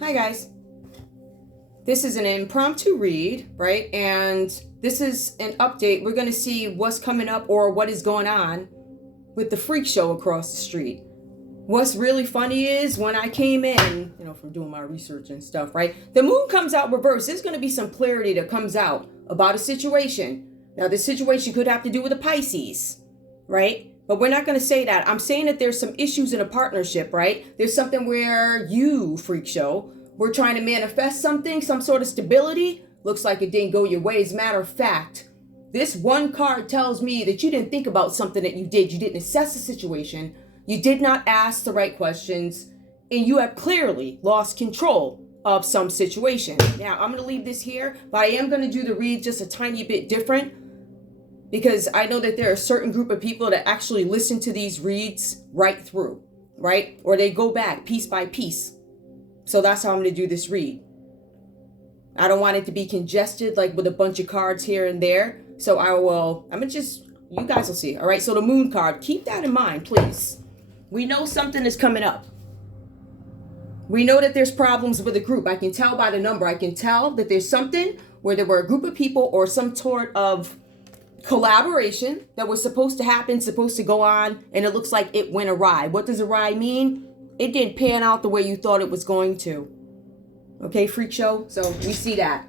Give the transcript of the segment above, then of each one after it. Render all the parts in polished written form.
Hi guys. This is an impromptu read, right? And this is an update. We're going to see what's coming up or what is going on with the freak show across the street. What's really funny is when I came in, from doing my research and stuff, right? The moon comes out reversed. There's going to be some clarity that comes out about a situation. Now, this situation could have to do with a Pisces, right? But we're not going to say that. I'm saying that there's some issues in a partnership, right? There's something where you, freak show, we're trying to manifest something, some sort of stability. Looks like it didn't go your way. As a matter of fact, this one card tells me that you didn't think about something that you did. You didn't assess the situation. You did not ask the right questions. And you have clearly lost control of some situation. Now, I'm going to leave this here, but I am going to do the read just a tiny bit different, because I know that there are a certain group of people that actually listen to these reads right through, right? Or they go back piece by piece. So that's how I'm going to do this read. I don't want it to be congested, like with a bunch of cards here and there. So you guys will see. All right. So the moon card, keep that in mind, please. We know something is coming up. We know that there's problems with a group. I can tell by the number. I can tell that there's something where there were a group of people or some sort of collaboration that was supposed to happen, supposed to go on, and it looks like it went awry. What does awry mean? It didn't pan out the way you thought it was going to. Okay, freak show? So we see that.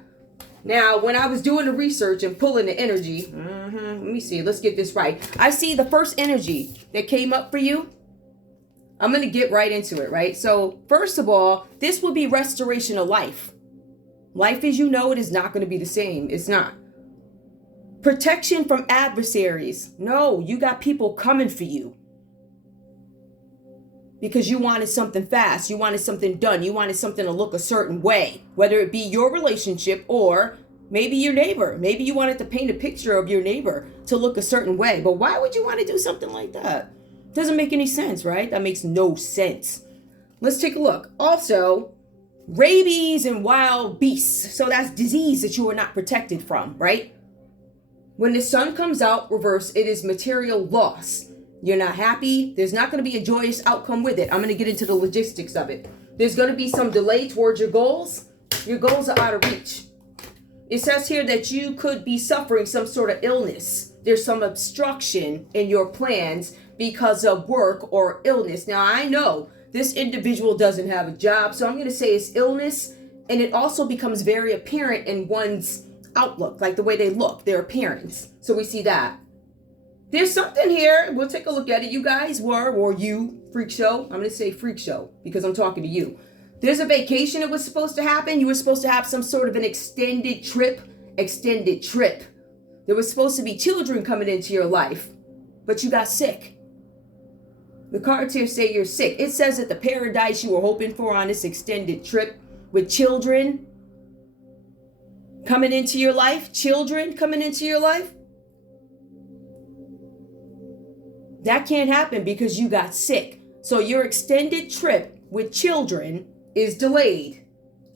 Now, when I was doing the research and pulling the energy, let me see, let's get this right. I see the first energy that came up for you. I'm going to get right into it, right? So first of all, this will be restoration of life. Life as you know it is not going to be the same. It's not. Protection from adversaries. No, you got people coming for you. Because you wanted something fast. You wanted something done. You wanted something to look a certain way. Whether it be your relationship or maybe your neighbor. Maybe you wanted to paint a picture of your neighbor to look a certain way. But why would you want to do something like that? Doesn't make any sense, right? That makes no sense. Let's take a look. Also, rabies and wild beasts. So that's disease that you are not protected from, right? When the sun comes out reverse, it is material loss. You're not happy. There's not going to be a joyous outcome with it. I'm going to get into the logistics of it. There's going to be some delay towards your goals. Your goals are out of reach. It says here that you could be suffering some sort of illness. There's some obstruction in your plans because of work or illness. Now, I know this individual doesn't have a job, so I'm going to say it's illness, and it also becomes very apparent in one's outlook, like the way they look, their appearance. So we see that. There's something here. We'll take a look at it. You guys or you, freak show. I'm going to say freak show because I'm talking to you. There's a vacation that was supposed to happen. You were supposed to have some sort of an extended trip. There was supposed to be children coming into your life, but you got sick. The cards here say you're sick. It says that the paradise you were hoping for on this extended trip with children coming into your life, that can't happen because you got sick. So your extended trip with children is delayed.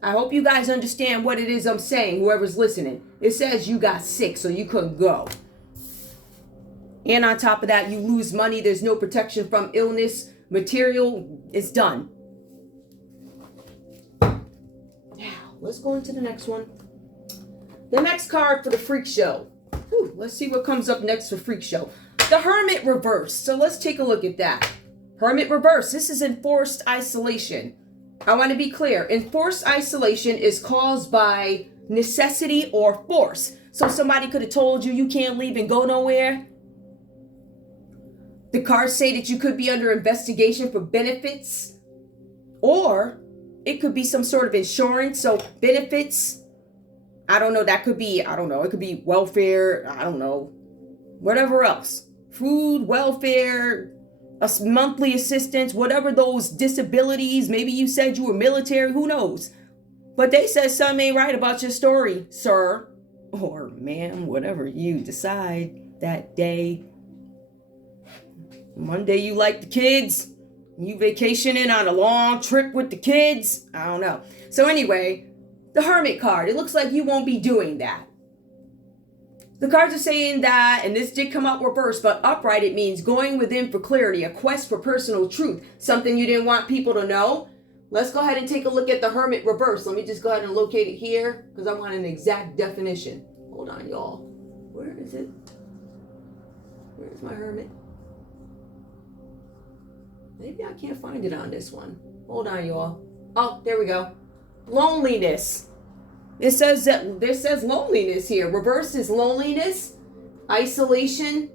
I hope you guys understand what it is I'm saying, whoever's listening. It says you got sick, so you couldn't go. And on top of that, you lose money. There's no protection from illness. Material is done. Now, let's go into the next one. The next card for the freak show. Let's see what comes up next for freak show. The Hermit reverse. So let's take a look at that. Hermit reverse. This is enforced isolation. I want to be clear. Enforced isolation is caused by necessity or force. So somebody could have told you can't leave and go nowhere. The cards say that you could be under investigation for benefits. Or it could be some sort of insurance. So benefits. I don't know. That could be, it could be welfare. I don't know. Whatever else. Food, welfare, monthly assistance, whatever those disabilities. Maybe you said you were military. Who knows? But they said something ain't right about your story, sir. Or ma'am, whatever you decide that day. One day you like the kids. You vacationing on a long trip with the kids. I don't know. So anyway, the Hermit card. It looks like you won't be doing that. The cards are saying that, and this did come out reverse, but upright, it means going within for clarity, a quest for personal truth, something you didn't want people to know. Let's go ahead and take a look at the Hermit reverse. Let me just go ahead and locate it here because I want an exact definition. Hold on, y'all. Where is it? Where's my Hermit? Maybe I can't find it on this one. Hold on, y'all. Oh, there we go. Loneliness. It says loneliness here. Reverse is loneliness, isolation,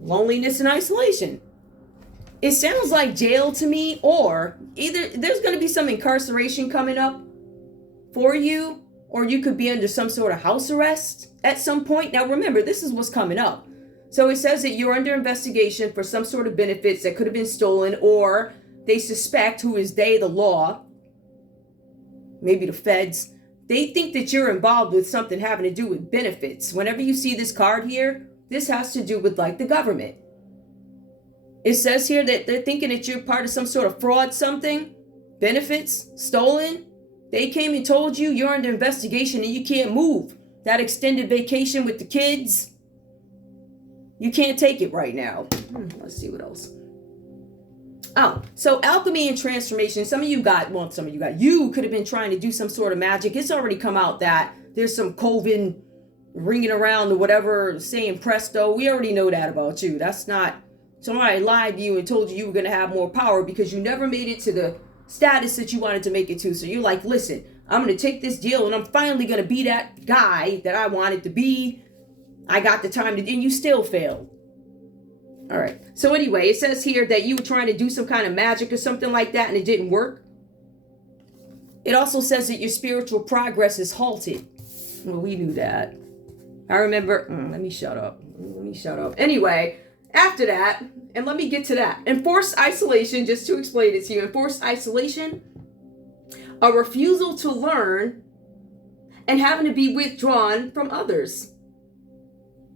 loneliness and isolation. It sounds like jail to me, or either there's going to be some incarceration coming up for you, or you could be under some sort of house arrest at some point. Now remember, this is what's coming up. So it says that you're under investigation for some sort of benefits that could have been stolen, or they suspect, who is they, the law, maybe the feds, they think that you're involved with something having to do with benefits. Whenever you see this card here, this has to do with like the government. It says here that they're thinking that you're part of some sort of fraud, something, benefits, stolen. They came and told you you're under investigation and you can't move. That extended vacation with the kids, you can't take it right now. Let's see what else. Oh, so alchemy and transformation. You could have been trying to do some sort of magic. It's already come out that there's some coven ringing around or whatever saying presto. We already know that about you. That's not somebody lied to you and told you were going to have more power because you never made it to the status that you wanted to make it to. So you're like, listen, I'm going to take this deal and I'm finally going to be that guy that I wanted to be. I got the time to, and you still failed. All right. So anyway, it says here that you were trying to do some kind of magic or something like that and it didn't work. It also says that your spiritual progress is halted. Well, we knew that. I remember, let me shut up. Anyway, after that, and let me get to that. Enforced isolation, just to explain it to you. Enforced isolation, a refusal to learn and having to be withdrawn from others.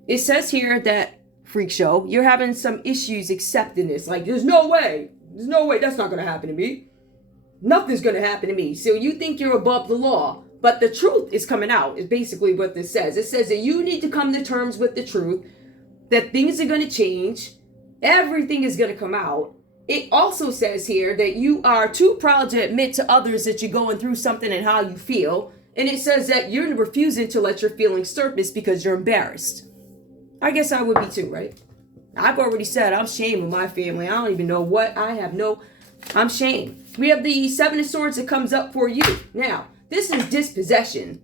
It says here that, freak show, you're having some issues accepting this. Like, there's no way that's not going to happen to me. Nothing's going to happen to me. So you think you're above the law. But the truth is coming out, is basically what this says. It says that you need to come to terms with the truth, that things are going to change, everything is going to come out. It also says here that you are too proud to admit to others that you're going through something and how you feel. And it says that you're refusing to let your feelings surface because you're embarrassed. I guess I would be too, right? I've already said I'm shaming my family. I don't even know what I'm shamed. We have the Seven of Swords that comes up for you. Now, this is dispossession.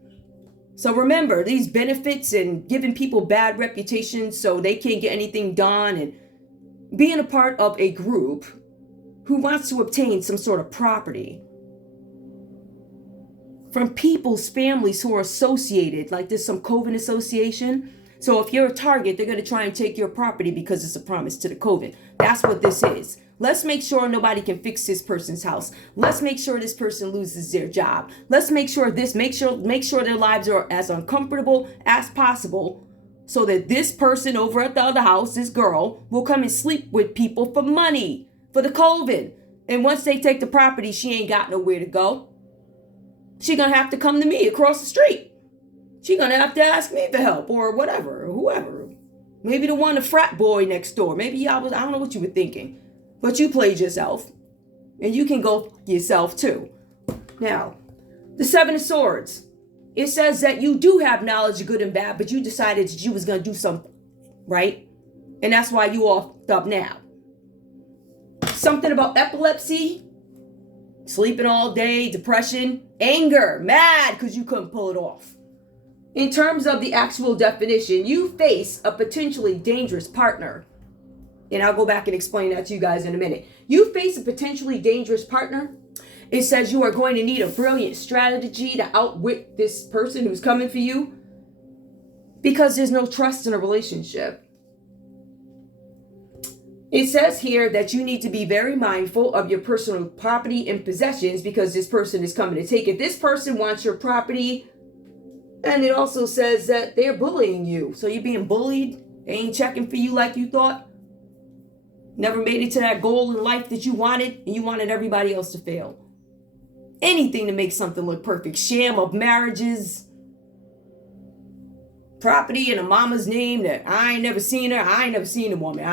So remember, these benefits and giving people bad reputations so they can't get anything done and being a part of a group who wants to obtain some sort of property from people's families who are associated, like there's some coven association. So if you're a target, they're going to try and take your property because it's a promise to the coven. That's what this is. Let's make sure nobody can fix this person's house. Let's make sure this person loses their job. Let's make sure make sure their lives are as uncomfortable as possible so that this person over at the other house, this girl, will come and sleep with people for money, for the coven. And once they take the property, she ain't got nowhere to go. She gonna have to come to me across the street. She gonna have to ask me for help or whatever, or whoever. Maybe the frat boy next door. Maybe I don't know what you were thinking. But you played yourself. And you can go yourself too. Now, the Seven of Swords. It says that you do have knowledge of good and bad, but you decided that you was going to do something, right? And that's why you offed up now. Something about epilepsy, sleeping all day, depression, anger, mad because you couldn't pull it off. In terms of the actual definition, you face a potentially dangerous partner. And I'll go back and explain that to you guys in a minute. You face a potentially dangerous partner. It says you are going to need a brilliant strategy to outwit this person who's coming for you because there's no trust in a relationship. It says here that you need to be very mindful of your personal property and possessions because this person is coming to take it. This person wants your property. And it also says that they're bullying you. So you're being bullied. They ain't checking for you like you thought. Never made it to that goal in life that you wanted, and you wanted everybody else to fail. Anything to make something look perfect. Sham of marriages. Property in a mama's name that I ain't never seen her. I ain't never seen a woman.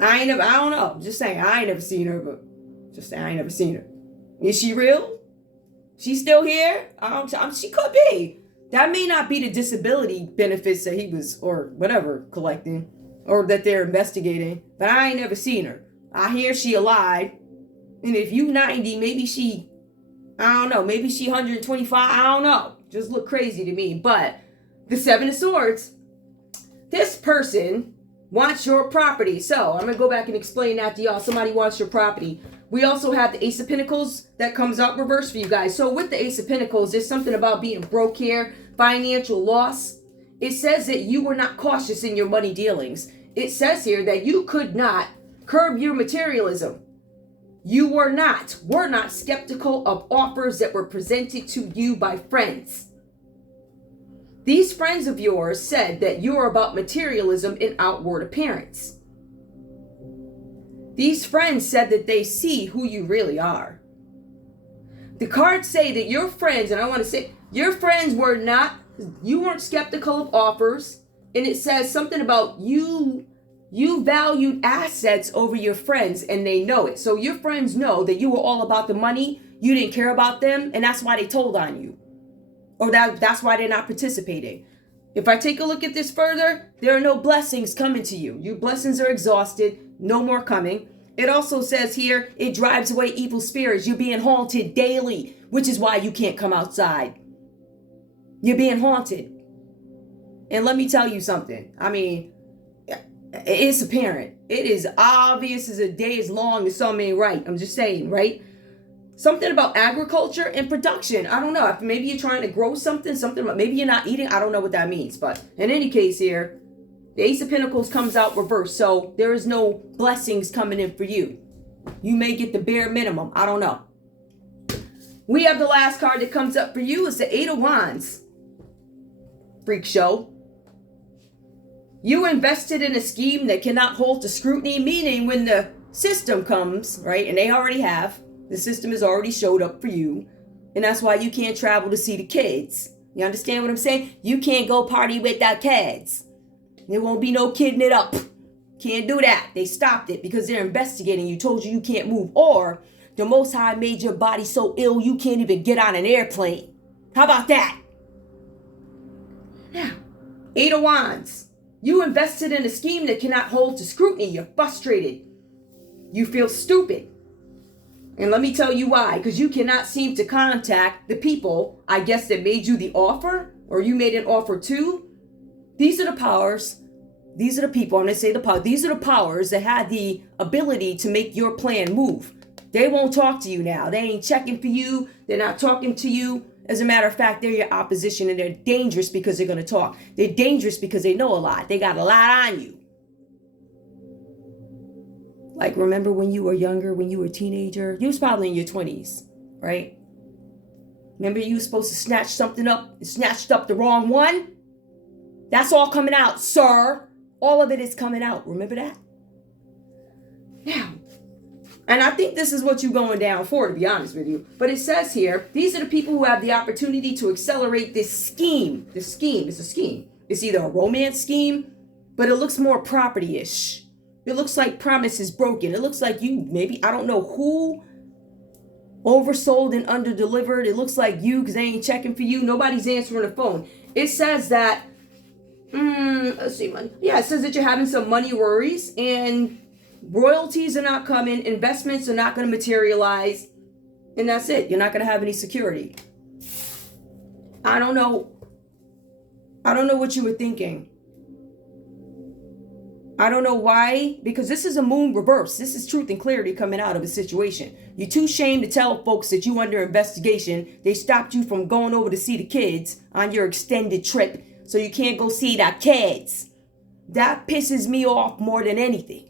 I don't know. Just saying, I ain't never seen her, but just saying, I ain't never seen her. Is she real? She's still here? She could be. That may not be the disability benefits that he was, or whatever, collecting, or that they're investigating, but I ain't never seen her. I hear she alive, and if you 90, maybe she, I don't know, maybe she 125, I don't know. Just look crazy to me. But the Seven of Swords, this person wants your property. So I'm going to go back and explain that to y'all. Somebody wants your property. We also have the Ace of Pentacles that comes out reverse for you guys. So with the Ace of Pentacles, there's something about being broke here, financial loss. It says that you were not cautious in your money dealings. It says here that you could not curb your materialism. You were not skeptical of offers that were presented to you by friends. These friends of yours said that you are about materialism in outward appearance. These friends said that they see who you really are. The cards say that your friends, and I want to say, your friends you weren't skeptical of offers, and it says something about you valued assets over your friends, and they know it. So your friends know that you were all about the money, you didn't care about them, and that's why they told on you. Or that's why they're not participating. If I take a look at this further, there are no blessings coming to you. Your blessings are exhausted, no more coming. It also says here, it drives away evil spirits. You're being haunted daily, which is why you can't come outside. You're being haunted. And let me tell you something. I mean, it's apparent. It is obvious as a day is long and some ain't right. I'm just saying, right? Something about agriculture and production. I don't know. Maybe you're trying to grow something about, maybe you're not eating. I don't know what that means. But in any case here, the Ace of Pentacles comes out reversed. So there is no blessings coming in for you. You may get the bare minimum. I don't know. We have the last card that comes up for you is the Eight of Wands. Freak show. You invested in a scheme that cannot hold to scrutiny, meaning when the system comes, right, and they already have, the system has already showed up for you, and that's why you can't travel to see the kids. You understand what I'm saying? You can't go party with the kids. There won't be no kidding it up. Can't do that. They stopped it because they're investigating you, told you can't move, or the Most High made your body so ill you can't even get on an airplane. How about that? Now, Eight of Wands. You invested in a scheme that cannot hold to scrutiny. You're frustrated. You feel stupid. And let me tell you why. Because you cannot seem to contact the people, I guess, that made you the offer, or you made an offer to. These are the powers. These are the people. I'm going to say the power. These are the powers that had the ability to make your plan move. They won't talk to you now. They ain't checking for you. They're not talking to you. As a matter of fact, they're your opposition, and they're dangerous because they're going to talk. They're dangerous because they know a lot. They got a lot on you. Like, remember when you were younger, when you were a teenager? You was probably in your 20s, right? Remember you were supposed to snatch something up and snatched up the wrong one? That's all coming out, sir. All of it is coming out. Remember that? Now, and I think this is what you're going down for, to be honest with you. But it says here, these are the people who have the opportunity to accelerate this scheme. This scheme is a scheme. It's either a romance scheme, but it looks more property-ish. It looks like promise is broken. It looks like you, maybe, I don't know who oversold and underdelivered. It looks like you, because they ain't checking for you. Nobody's answering the phone. It says that, let's see, money. Yeah, it says that you're having some money worries, and royalties are not coming, investments are not going to materialize, and that's it. You're not going to have any security. I don't know what you were thinking. I don't know why, because this is a moon reverse. This is truth and clarity coming out of a situation. You're too ashamed to tell folks that you under investigation. They stopped you from going over to see the kids on your extended trip, so you can't go see the kids. That pisses me off more than anything.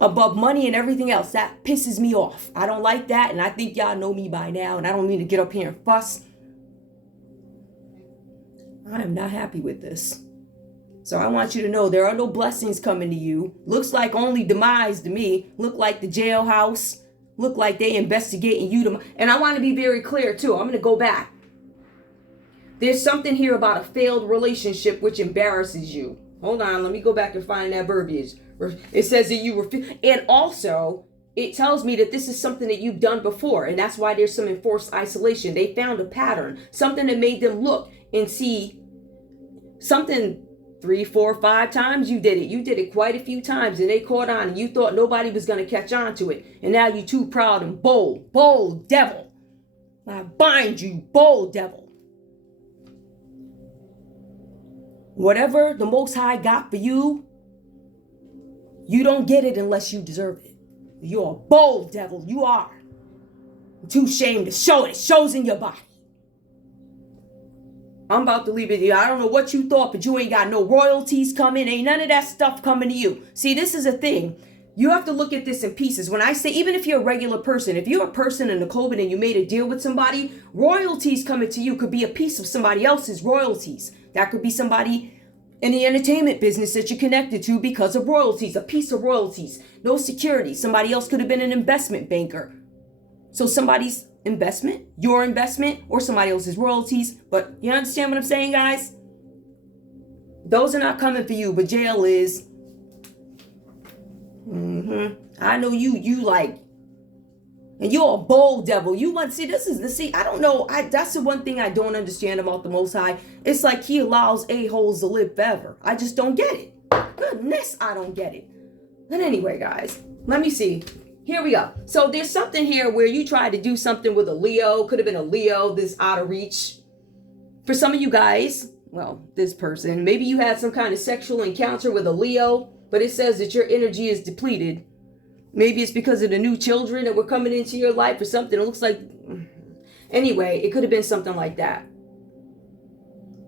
Above money and everything else, that pisses me off. I don't like that, and I think y'all know me by now, and I don't mean to get up here and fuss. I am not happy with this. So I want you to know there are no blessings coming to you. Looks like only demise to me. Look like the jailhouse. Look like they investigating you. And I want to be very clear too. I'm going to go back. There's something here about a failed relationship which embarrasses you. Hold on. Let me go back and find that verbiage. It says that you refuse. And also, it tells me that this is something that you've done before. And that's why there's some enforced isolation. They found a pattern. Something that made them look and see something 3, 4, 5 times you did it. You did it quite a few times. And they caught on. And you thought nobody was going to catch on to it. And now you're too proud and bold. Bold devil. I bind you, bold devil. Whatever the Most High got for you, you don't get it unless you deserve it. You're a bold devil. You are. I'm too ashamed to show it. It shows in your body. I'm about to leave it here. I don't know what you thought, but you ain't got no royalties coming. Ain't none of that stuff coming to you. See, this is a thing. You have to look at this in pieces. When I say, even if you're a regular person, if you're a person in the COVID and you made a deal with somebody, royalties coming to you could be a piece of somebody else's royalties. That could be somebody in the entertainment business that you're connected to because of royalties, a piece of royalties, no security. Somebody else could have been an investment banker. So somebody's investment, your investment, or somebody else's royalties. But you understand what I'm saying, guys? Those are not coming for you, but jail is. I know you like, and you're a bold devil. You want to see, this is the, see, I don't know. That's the one thing I don't understand about the Most High. It's like he allows a-holes to live forever. I just don't get it. Goodness, I don't get it. But anyway, guys, let me see. Here we go. So there's something here where you tried to do something with a Leo. Could have been a Leo, this out of reach. For some of you guys, well, this person, maybe you had some kind of sexual encounter with a Leo, but it says that your energy is depleted. Maybe it's because of the new children that were coming into your life or something. It looks like, anyway, it could have been something like that.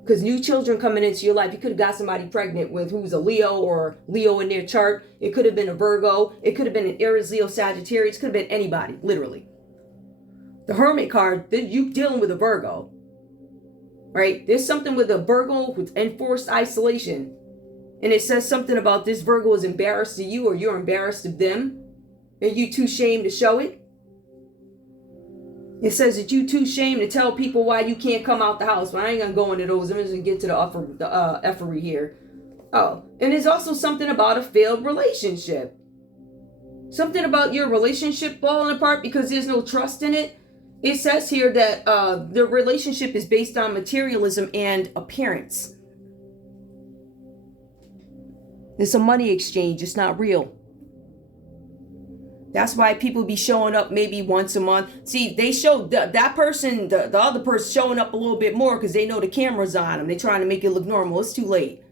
Because new children coming into your life, you could have got somebody pregnant with who's a Leo or Leo in their chart. It could have been a Virgo. It could have been an Aries, Leo, Sagittarius. It could have been anybody, literally. The Hermit card, you dealing with a Virgo, right? There's something with a Virgo with enforced isolation. And it says something about this Virgo is embarrassed of you or you're embarrassed of them. And you too ashamed to show it. It says that you too ashamed to tell people why you can't come out the house. But I ain't gonna go into those. I'm just gonna get to the effery here. Oh, and there's also something about a failed relationship. Something about your relationship falling apart because there's no trust in it. It says here that the relationship is based on materialism and appearance. It's a money exchange. It's not real. That's why people be showing up maybe once a month. See, they show that person, the other person showing up a little bit more because they know the camera's on them. They're trying to make it look normal. It's too late.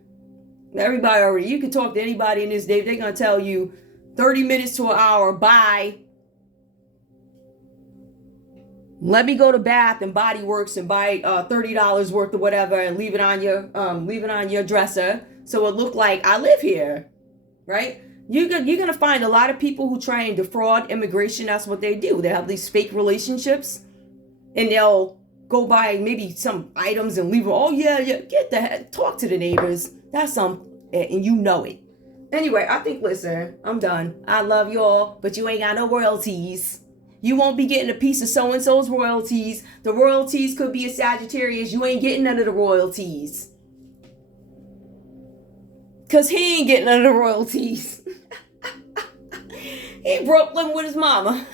Everybody already, you can talk to anybody in this day. They're going to tell you 30 minutes to an hour, bye. Let me go to Bath and Body Works and buy $30 worth of whatever and leave it on your dresser. So it looked like I live here, right? You're going to find a lot of people who try and defraud immigration. That's what they do. They have these fake relationships and they'll go buy maybe some items and leave them. Oh, yeah, get the heck. Talk to the neighbors. That's and you know it. Anyway, I think, listen, I'm done. I love y'all, but you ain't got no royalties. You won't be getting a piece of so-and-so's royalties. The royalties could be a Sagittarius. You ain't getting none of the royalties. Because he ain't getting none of the royalties. He broke living with his mama.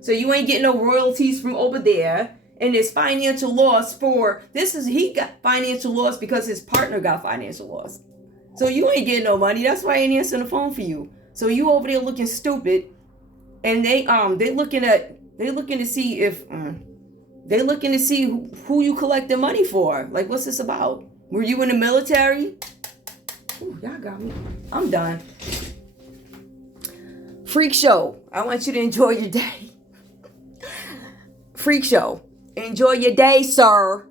So you ain't getting no royalties from over there. And there's financial loss he got financial loss because his partner got financial loss. So you ain't getting no money. That's why I ain't answering the phone for you. So you over there looking stupid. And they looking to see who you collecting money for. Like, what's this about? Were you in the military? Ooh, y'all got me. I'm done. Freak show. I want you to enjoy your day. Freak show. Enjoy your day, sir.